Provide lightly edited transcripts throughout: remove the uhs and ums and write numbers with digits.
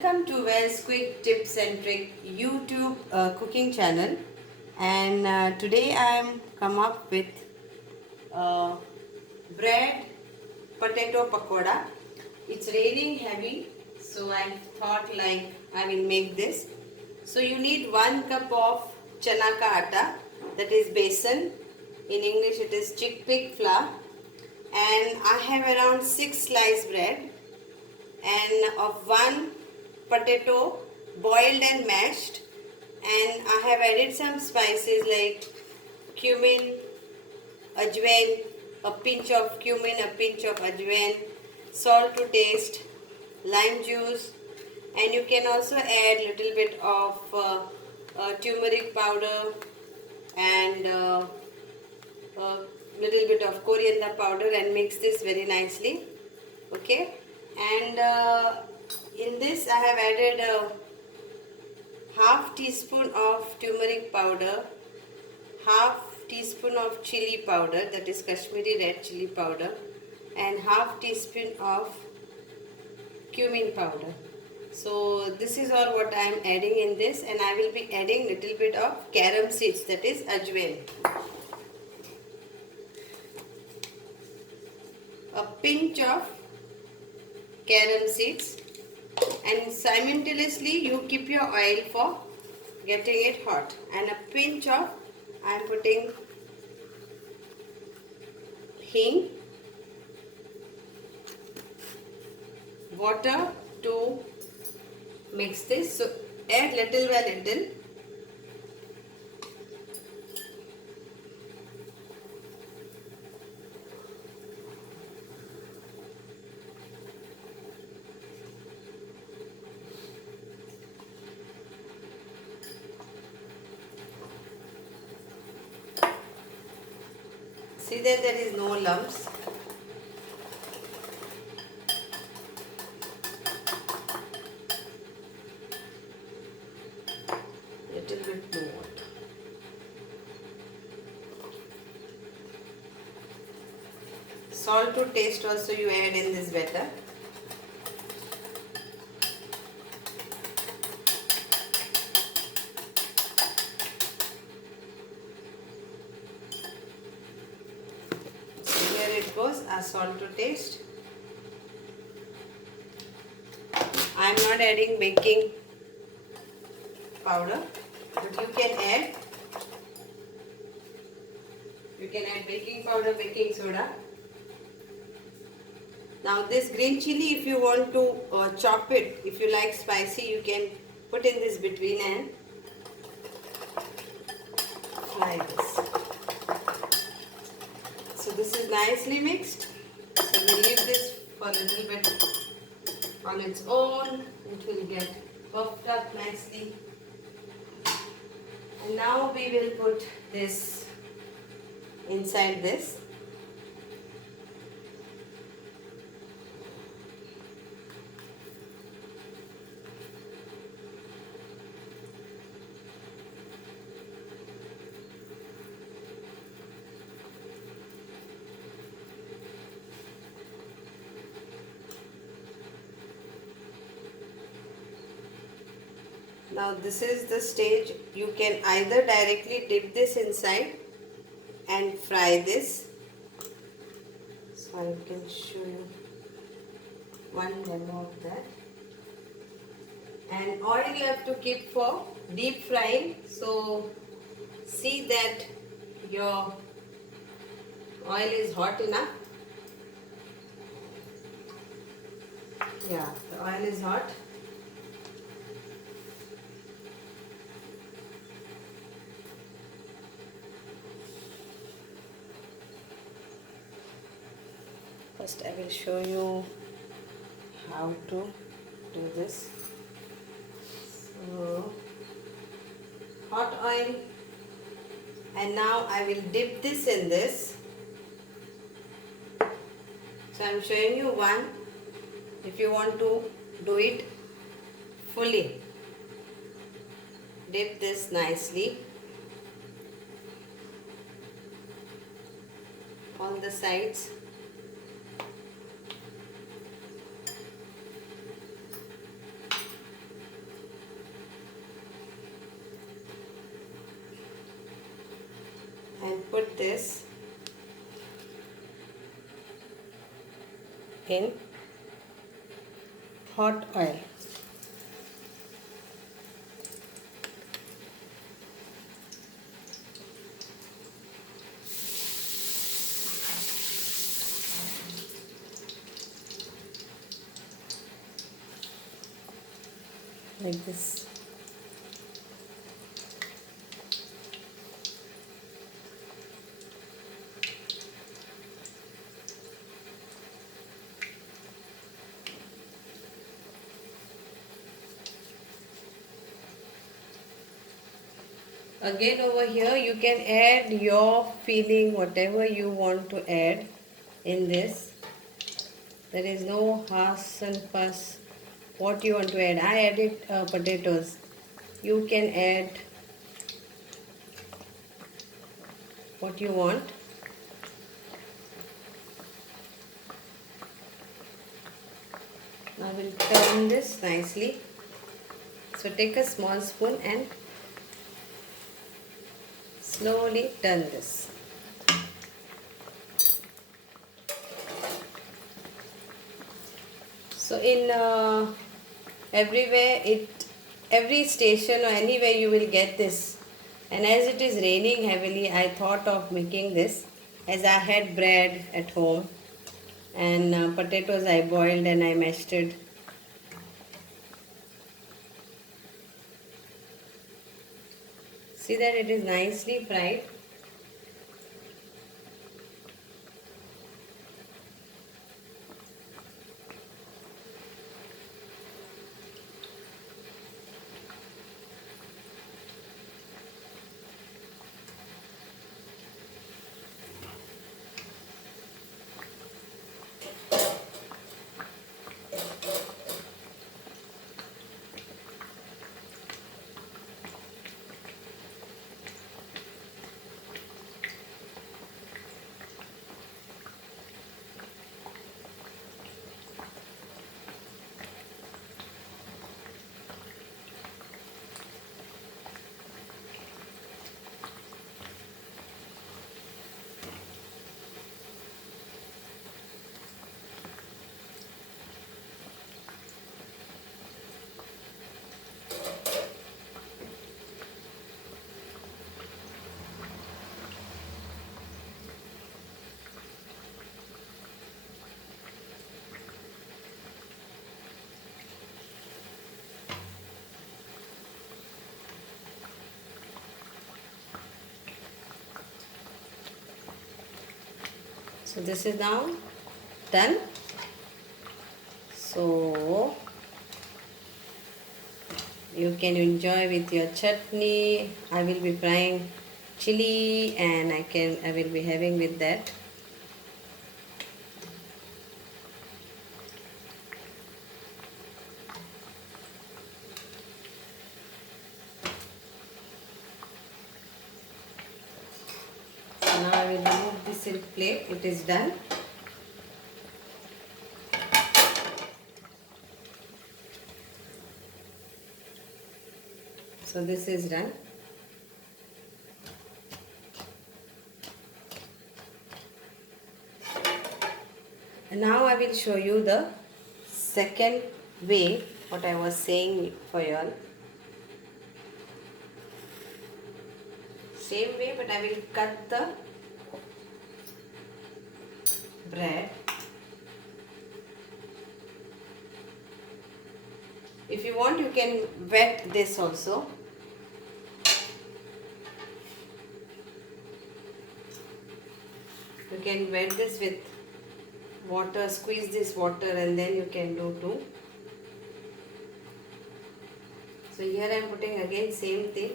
Welcome to Well's Quick Tips and Trick YouTube cooking channel, and today I am come up with uh, bread potato pakoda. It's raining heavy, so I thought like I will make this. So you need 1 cup of chana ka atta, that is besan. In English it is chickpea flour, and I have around 6 sliced bread and of 1 potato boiled and mashed, and I have added some spices like cumin, ajwain, a pinch of cumin, a pinch of ajwain, salt to taste, lime juice, and you can also add little bit of turmeric powder and a little bit of coriander powder and mix this very nicely. Okay, and in this I have added a half teaspoon of turmeric powder, half teaspoon of chili powder, that is Kashmiri red chili powder, and half teaspoon of cumin powder. So this is all what I am adding in this, and I will be adding little bit of carom seeds, that is ajwain, a pinch of carom seeds, and simultaneously you keep your oil for getting it hot, and a pinch of I am putting hing, water to mix this. So add little by little. See that there is no lumps. Little bit more. Salt to taste also you add in this batter. It goes as salt to taste. I am not adding baking powder, but you can add baking powder, baking soda. Now this green chili, if you want to chop it, if you like spicy, you can put in this between and fry this. So this is nicely mixed. So we leave this for a little bit on its own. It will get puffed up nicely. And now we will put this inside this. Now this is the stage. You can either directly dip this inside and fry this. So I can show you one demo of that. And oil you have to keep for deep frying. So see that your oil is hot enough. Yeah, the oil is hot. First I will show you how to do this. So hot oil, and now I will dip this in this. So I am showing you one. If you want to do it fully, dip this nicely on the sides. put this in hot oil. Like this. Again over here you can add your feeling, whatever you want to add in this. There is no fuss and fuss what you want to add. I added potatoes. You can add what you want. I will turn this nicely. So take a small spoon and slowly turn this. So in every station or anywhere you will get this. And as it is raining heavily, I thought of making this, as I had bread at home and potatoes I boiled and I mashed it. See that it is nicely fried. So this is now done. So you can enjoy with your chutney. I will be frying chili and I will be having with that. Now I will remove this silk plate. It is done. So this is done. And now I will show you the second way, what I was saying for you all. Same way, but I will cut the bread. If you want, you can wet this also. You can wet this with water, squeeze this water and then you can do too. So here I am putting again same thing.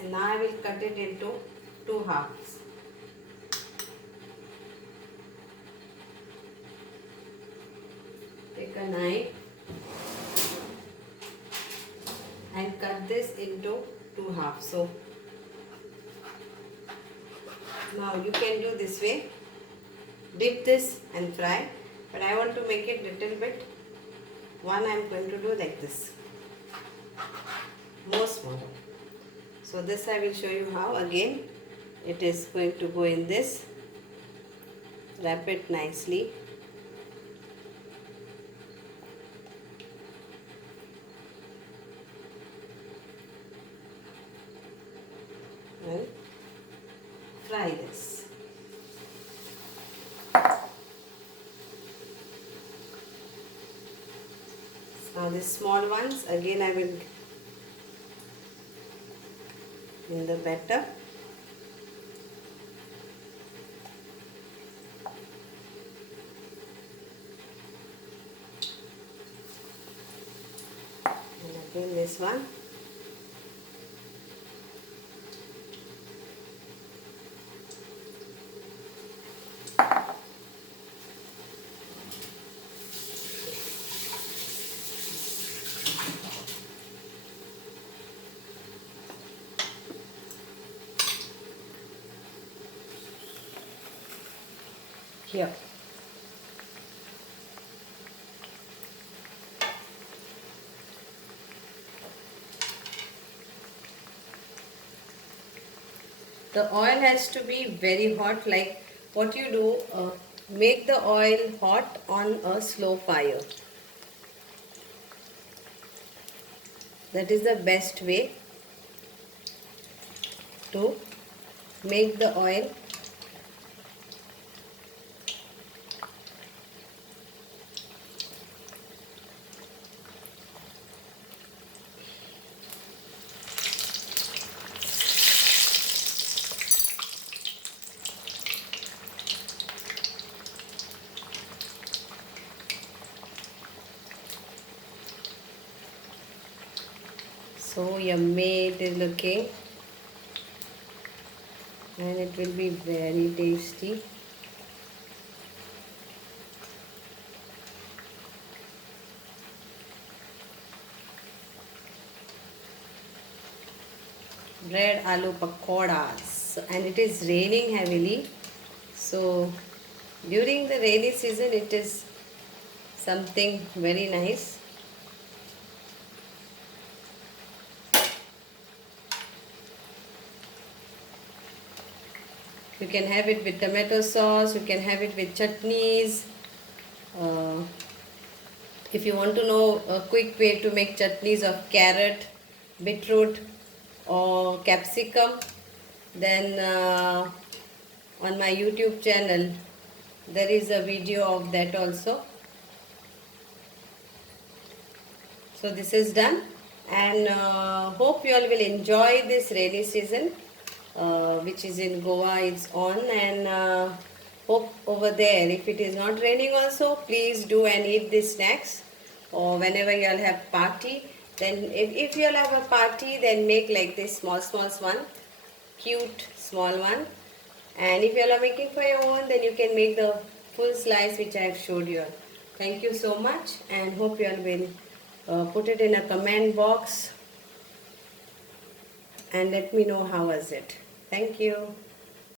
And now I will cut it into two halves. Take a knife and cut this into two halves. So now you can do this way. dip this and fry, but I want to make it little bit. One I am going to do like this, more smaller. So this I will show you how. Again, it is going to go in this. Wrap it nicely. And fry this. Now these small ones, again I will in the batter. And again this one. Here. The oil has to be very hot. Like what you do, make the oil hot on a slow fire. That is the best way to make the oil so yummy it is looking, and it will be very tasty. Bread aloo pakodas, and it is raining heavily, so during the rainy season it is something very nice. You can have it with tomato sauce, you can have it with chutneys. If you want to know a quick way to make chutneys of carrot, beetroot or capsicum, then on my YouTube channel there is a video of that also. So this is done, and hope you all will enjoy this rainy season. Which is in Goa, it's on, and hope over there, if it is not raining also, please do and eat these snacks. Or whenever you all have party, then if you all have a party, then make like this small one, cute small one. And if you all are making for your own, then you can make the full slice which I have showed you all. Thank you so much, and hope you all will put it in a comment box and let me know how was it. Thank you.